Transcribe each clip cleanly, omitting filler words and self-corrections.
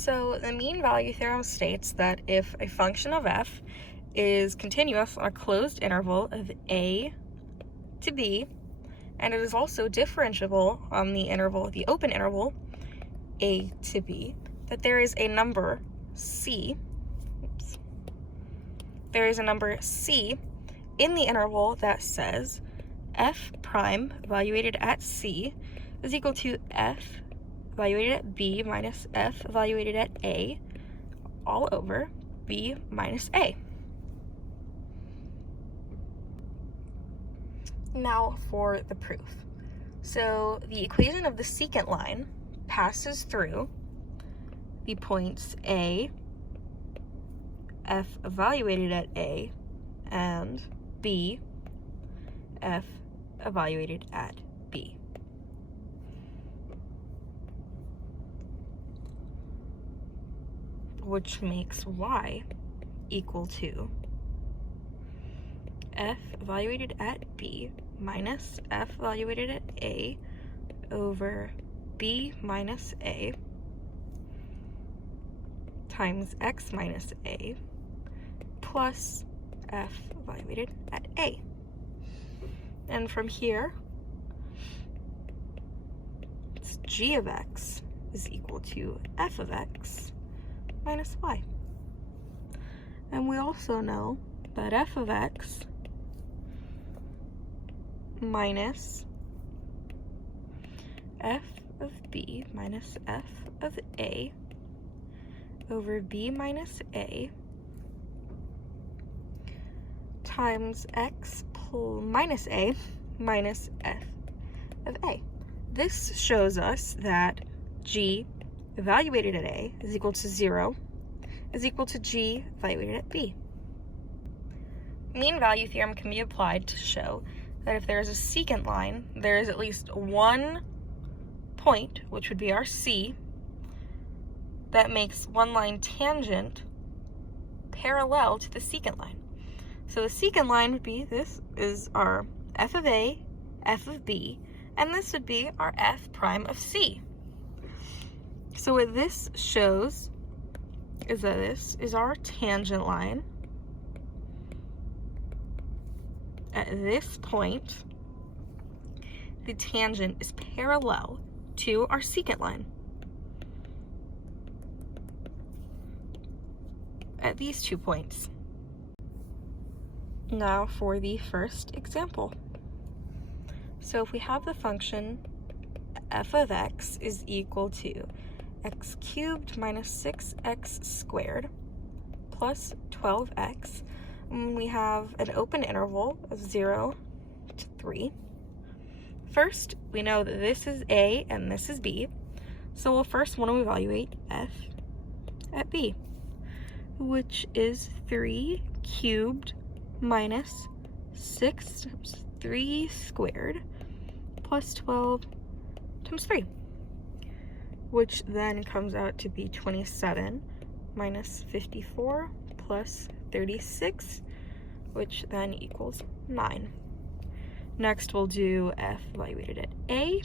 So the mean value theorem states that if a function of f is continuous on a closed interval of a to b, and it is also differentiable on the open interval a to b, that there is a number c. There is a number c in the interval that says f prime evaluated at c is equal to f evaluated at b minus f evaluated at a all over b minus a. Now for the proof. So the equation of the secant line passes through the points a, f evaluated at a, and b, f evaluated at b. Which makes y equal to f evaluated at b minus f evaluated at a over b minus a times x minus a plus f evaluated at a. And from here, it's g of x is equal to f of x minus y. And we also know that f of x minus f of b minus f of a over b minus a times x minus a minus f of a. This shows us that g evaluated at a is equal to 0 is equal to g evaluated at b. Mean value theorem can be applied to show that if there is a secant line, there is at least one point, which would be our c, that makes one line tangent parallel to the secant line. So the secant line would be, this is our f of a, f of b, and this would be our f prime of c. So what this shows is that this is our tangent line at this point. The tangent is parallel to our secant line at these 2 points. Now for the first example. So if we have the function f of x is equal to x cubed minus 6x squared plus 12x, and we have an open interval of 0 to 3. First, we know that this is a and this is b, so we'll first want to evaluate f at b, which is 3 cubed minus 6 times 3 squared plus 12 times 3, which then comes out to be 27 minus 54 plus 36, which then equals 9. Next, we'll do f evaluated at a.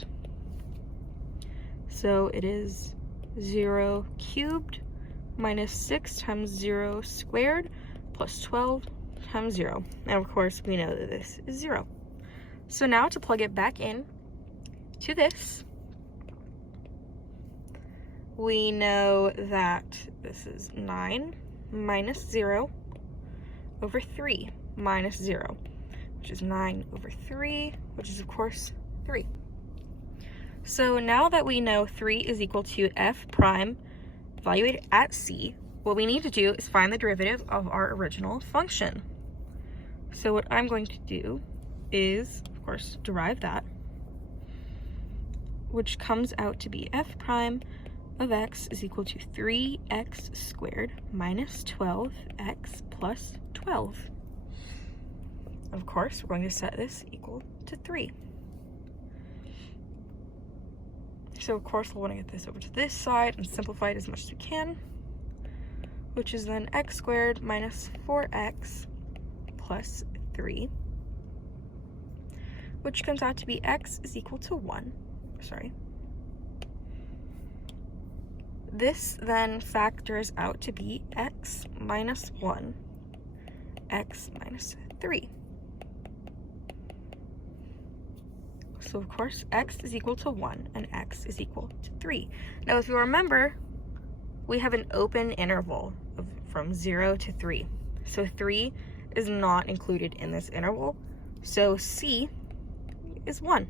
So it is 0 cubed minus 6 times 0 squared plus 12 times 0. And of course, we know that this is 0. So now to plug it back in to this, we know that this is 9 minus 0 over 3 minus 0, which is 9 over 3, which is of course 3. So now that we know 3 is equal to f prime evaluated at c, what we need to do is find the derivative of our original function. So what I'm going to do is, of course, derive that, which comes out to be f prime of x is equal to 3x squared minus 12x plus 12. Of course, we're going to set this equal to 3. So of course, we'll want to get this over to this side and simplify it as much as we can, which is then x squared minus 4x plus 3, which comes out to be x is equal to 1. this then factors out to be x minus 1, x minus 3. So of course, x is equal to 1 and x is equal to 3. Now if you remember, we have an open interval from 0 to 3. So 3 is not included in this interval. So C is 1.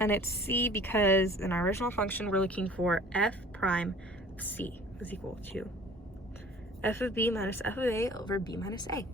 And it's C because in our original function, we're looking for f prime of C is equal to f of b minus f of a over b minus a.